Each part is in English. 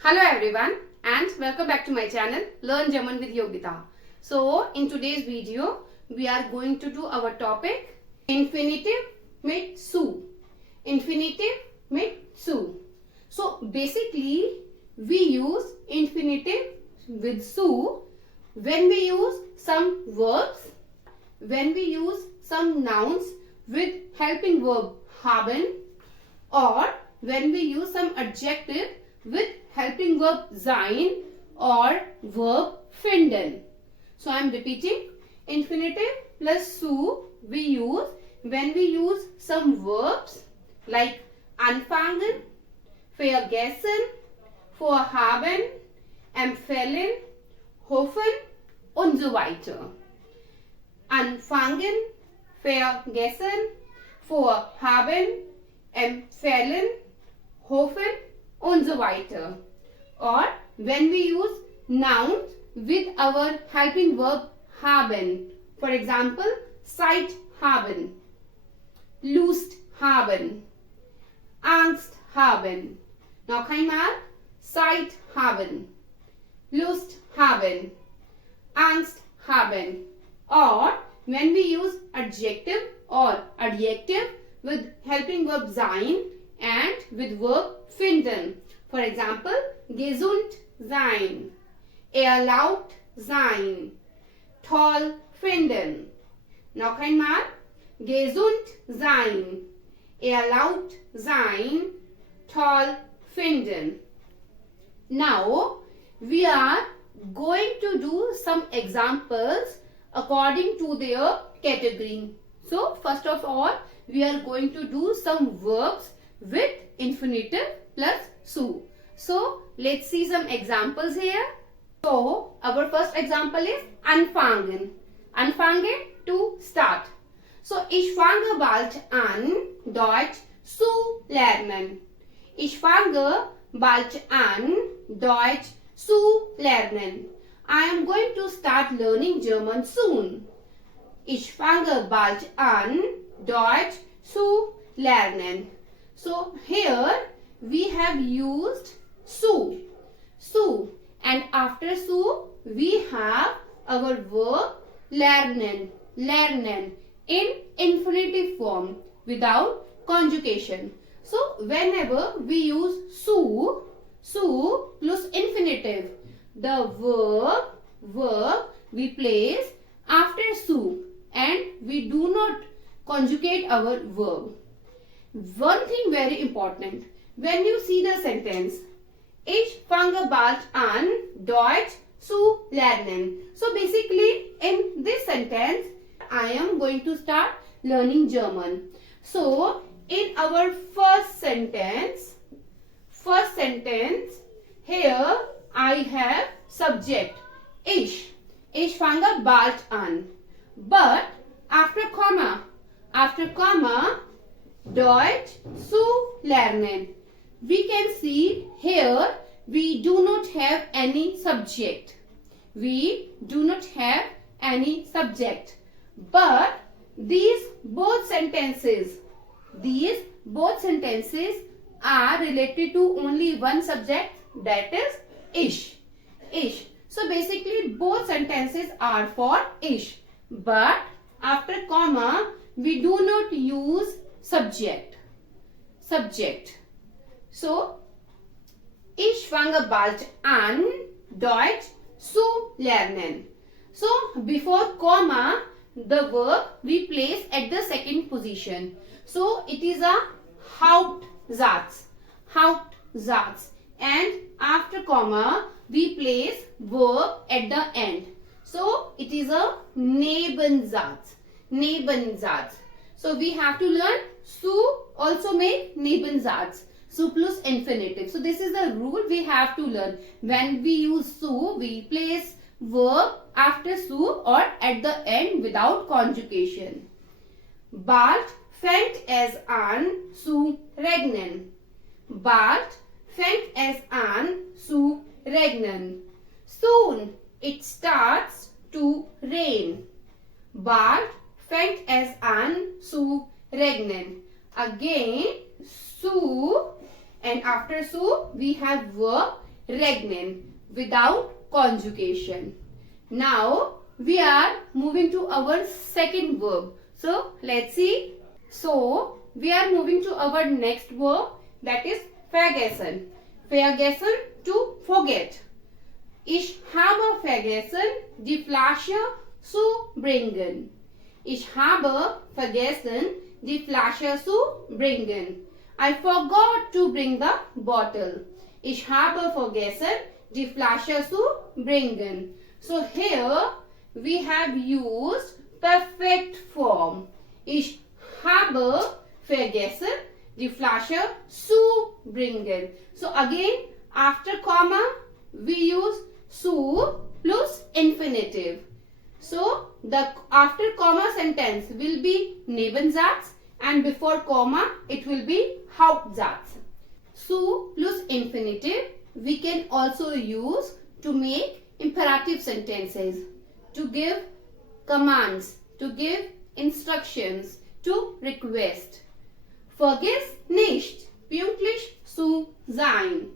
Hello everyone and welcome back to my channel Learn German with Yogeeta. So in today's video we are going to do our topic Infinitiv mit zu. Infinitiv mit zu. So basically we use infinitive with zu when we use some verbs, when we use some nouns with helping verb haben, or when we use some adjective with helping verb sein or verb finden. So I am repeating, infinitive plus zu we use when we use some verbs like anfangen, vergessen, Vorhaben, empfehlen, hoffen und so weiter. Anfangen, vergessen, Vorhaben, empfehlen, hoffen und so weiter. Or when we use nouns with our helping verb haben. For example, Zeit haben, Lust haben, Angst haben. Noch einmal, Zeit haben, Lust haben, Angst haben. Or when we use adjective or adjective with helping verb sein and with verb finden. For example, gesund sein, erlaubt sein, toll finden. Noch einmal, gesund sein, erlaubt sein, toll finden. Now, we are going to do some examples according to their category. So, first of all, we are going to do some verbs with infinitive plus zu. So, let's see some examples here. So, our first example is anfangen. Anfangen, to start. So, ich fange bald an, Deutsch zu lernen. Ich fange bald an, Deutsch zu lernen. I am going to start learning German soon. Ich fange bald an, Deutsch zu lernen. So here we have used zu. Zu. And after zu we have our verb lernen. Lernen in infinitive form without conjugation. So whenever we use zu plus infinitive, the verb we place after zu and we do not conjugate our verb. One thing very important, when you see the sentence, ich fange bald an, Deutsch zu lernen. So basically in this sentence, I am going to start learning German. So in our first sentence, here I have subject, ich. Ich fange bald an. But after comma, Deutsch zu lernen. We can see here we do not have any subject. We do not have any subject. But these both sentences are related to only one subject, that is ich. Ich. So basically both sentences are for ich. But after comma we do not use subject. So ich fange bald an, Deutsch zu lernen. So before comma the verb we place at the second position. So it is a Hauptsatz. And after comma we place verb at the end. So it is a Nebensatz. So we have to learn zu also make Nebensatz. Zu plus infinitive. So this is the rule we have to learn. When we use zu, we place verb after zu or at the end without conjugation. Bald fängt es an zu regnen. Bald fängt es an zu regnen. Soon it starts to rain. Bald fängt es an zu regnen. Again, zu, and after zu we have verb regnen without conjugation. Now we are moving to our second verb. So let's see. So we are moving to our next verb, that is vergessen. Vergessen, to forget. Ich habe vergessen, die Flasche zu bringen. Ich habe vergessen, die Flasche zu bringen. I forgot to bring the bottle. Ich habe vergessen, die Flasche zu bringen. So here we have used perfect form. Ich habe vergessen, die Flasche zu bringen. So again, after comma, we use zu plus infinitive. So the after comma sentence will be Nebensatz and before comma it will be Hauptsatz. Zu plus infinitive we can also use to make imperative sentences, to give commands, to give instructions, to request. Vergiss nicht, pünktlich zu sein.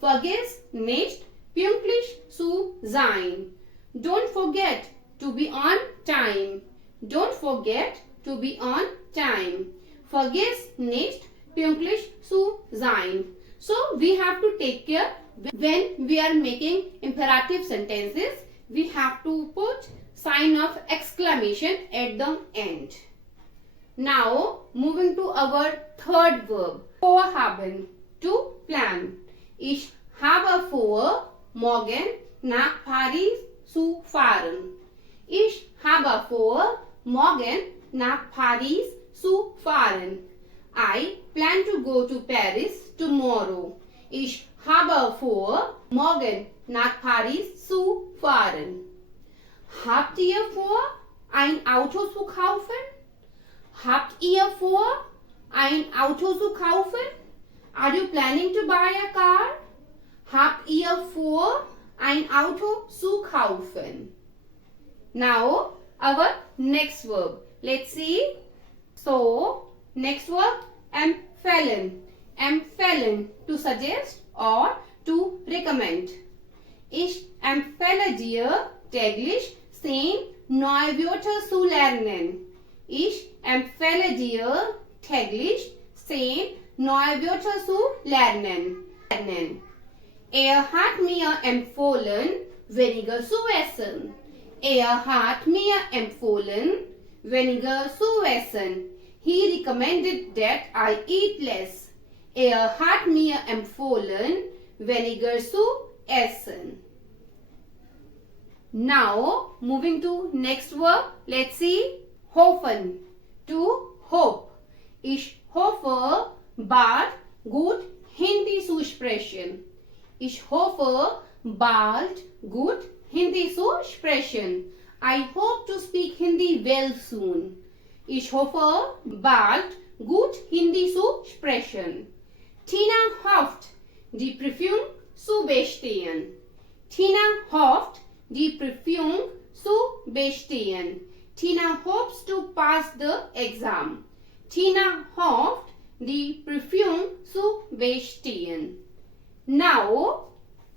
Vergiss nicht, pünktlich zu sein. Don't forget to be on time. Don't forget to be on time. Vergiss nicht, pünktlich zu sein. So we have to take care when we are making imperative sentences. We have to put sign of exclamation at the end. Now moving to our third verb, Vorhaben, to plan. Ich habe vor, morgen nach Paris zu fahren. Ich habe vor, morgen nach Paris zu fahren. I plan to go to Paris tomorrow. Ich habe vor, morgen nach Paris zu fahren. Habt ihr vor, ein Auto zu kaufen? Habt ihr vor, ein Auto zu kaufen? Are you planning to buy a car? Habt ihr vor, ein Auto zu kaufen? Now, our next verb. Let's see. So, next verb, empfehlen. Empfehlen, to suggest or to recommend. Ich empfehle dir, täglich 10 neue Wörter zu lernen. Ich empfehle dir, täglich 10 neue Wörter zu lernen. Hat mir empfohlen, weniger zu essen. Hat mir empfohlen, weniger zu essen. He recommended that I eat less. Hat mir empfohlen, weniger zu essen. Now, moving to next verb, let's see. Hoffen, to hope. Ich hoffe, bald gut Hindi zu sprechen. Ich hoffe, bald gut Hindi zu sprechen. I hope to speak Hindi well soon. Ich hoffe, bald gut Hindi zu sprechen. Tina hofft, die Prüfung zu bestehen. Tina hofft, die Prüfung zu bestehen. Tina hopes to pass the exam. Tina hofft, die Prüfung zu bestehen. Now,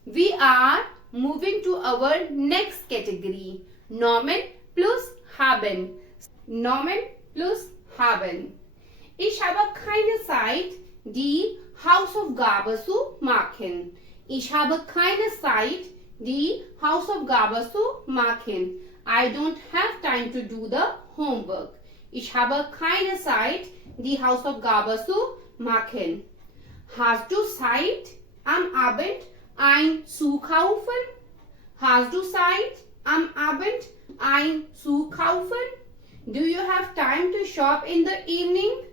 we are moving to our next category. Nomen plus haben. Nomen plus haben. Ich habe keine Zeit, die Hausaufgabe zu machen. Ich habe keine Zeit, die Hausaufgabe zu machen. I don't have time to do the homework. Ich habe keine Zeit, die Hausaufgabe zu machen. Hast du Zeit, am Abend ein zu kaufen? Hast du Zeit, am Abend ein zu kaufen? Do you have time to shop in the evening?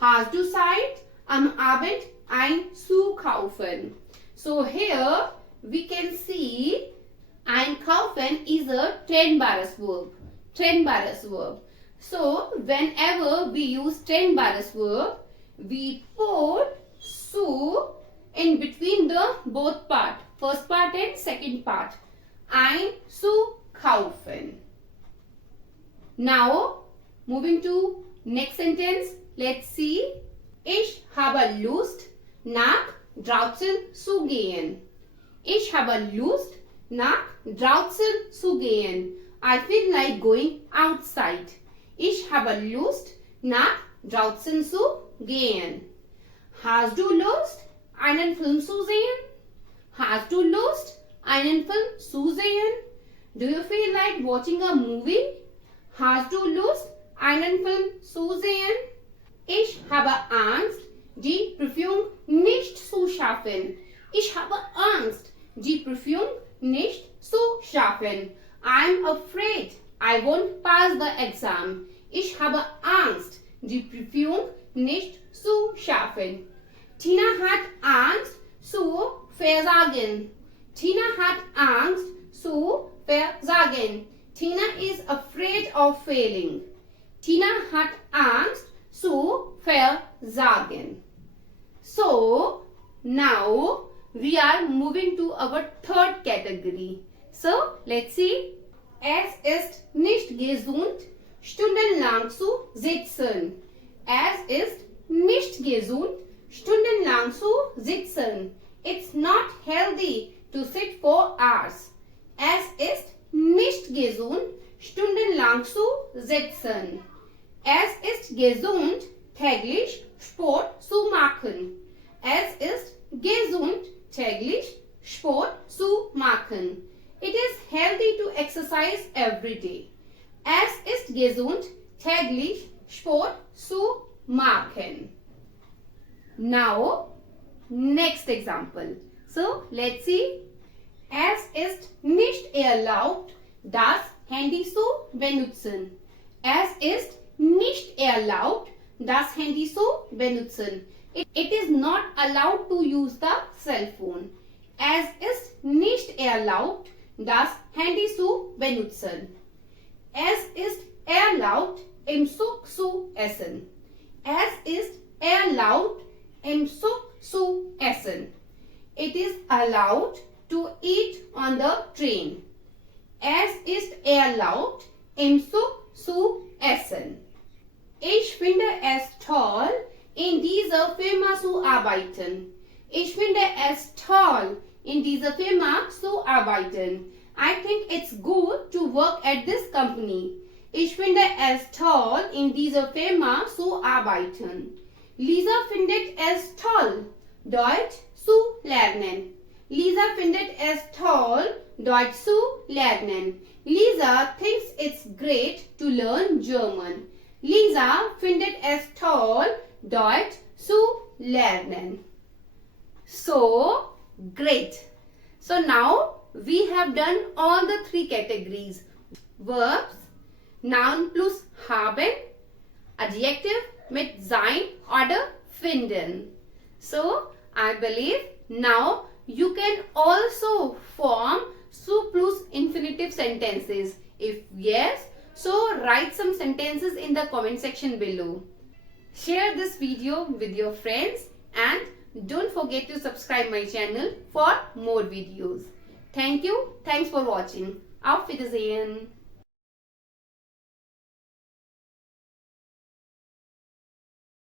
Hast du Zeit, am Abend ein zu kaufen? So here we can see einkaufen is a trennbares verb. Trennbares verb. So whenever we use trennbares verb, we put zu in between the both part, first part and second part. Ein zu kaufen. Now moving to next sentence, let's see. Ich habe Lust, nach draußen zu gehen. Ich habe Lust, nach draußen zu gehen. I feel like going outside. Ich habe Lust, nach draußen zu gehen. Hast du Lust, einen Film zu sehen? Hast du Lust, einen Film zu sehen? Do you feel like watching a movie? Hast du Lust, einen Film zu sehen? Ich habe Angst, die Prüfung nicht zu schaffen. Ich habe Angst, die Prüfung nicht zu schaffen. I'm afraid I won't pass the exam. Ich habe Angst, die Prüfung nicht zu schaffen. Tina hat Angst zu versagen. Tina hat Angst zu versagen. Tina is afraid of failing. Tina hat Angst zu versagen. So, now we are moving to our third category. So, let's see. Es ist nicht gesund, stundenlang zu sitzen. Es ist nicht gesund, stundenlang zu sitzen. It's not healthy to sit for hours. Es ist nicht gesund, stundenlang zu sitzen. Es ist gesund, täglich Sport zu machen. Es ist gesund, täglich Sport zu machen. It is healthy to exercise every day. Es ist gesund, täglich Sport zu machen. Now, next example. So, let's see. Es ist nicht erlaubt, das Handy zu benutzen. Es ist nicht erlaubt, das Handy zu benutzen. It is not allowed to use the cell phone. Es ist nicht erlaubt, das Handy zu benutzen. Es ist erlaubt, im Zug zu essen. Es ist erlaubt, im Zug zu essen. It is allowed to eat on the train. Es ist erlaubt, im Zug zu essen. Ich finde es toll, in dieser Firma zu arbeiten. Ich finde es toll, in dieser Firma zu arbeiten. I think it's good to work at this company. Ich finde es toll, in dieser Firma zu arbeiten. Lisa findet es toll, Deutsch zu lernen. Lisa findet es toll, Deutsch zu lernen. Lisa thinks it's great to learn German. Lisa findet es toll, Deutsch zu lernen. So, great. So now we have done all the three categories. Verbs, Noun plus haben, Adjective mit sein oder finden. So, I believe now you can also form su plus infinitive sentences. If yes, so write some sentences in the comment section below. Share this video with your friends and don't forget to subscribe my channel for more videos. Thank you. Thanks for watching. Auf Wiedersehen.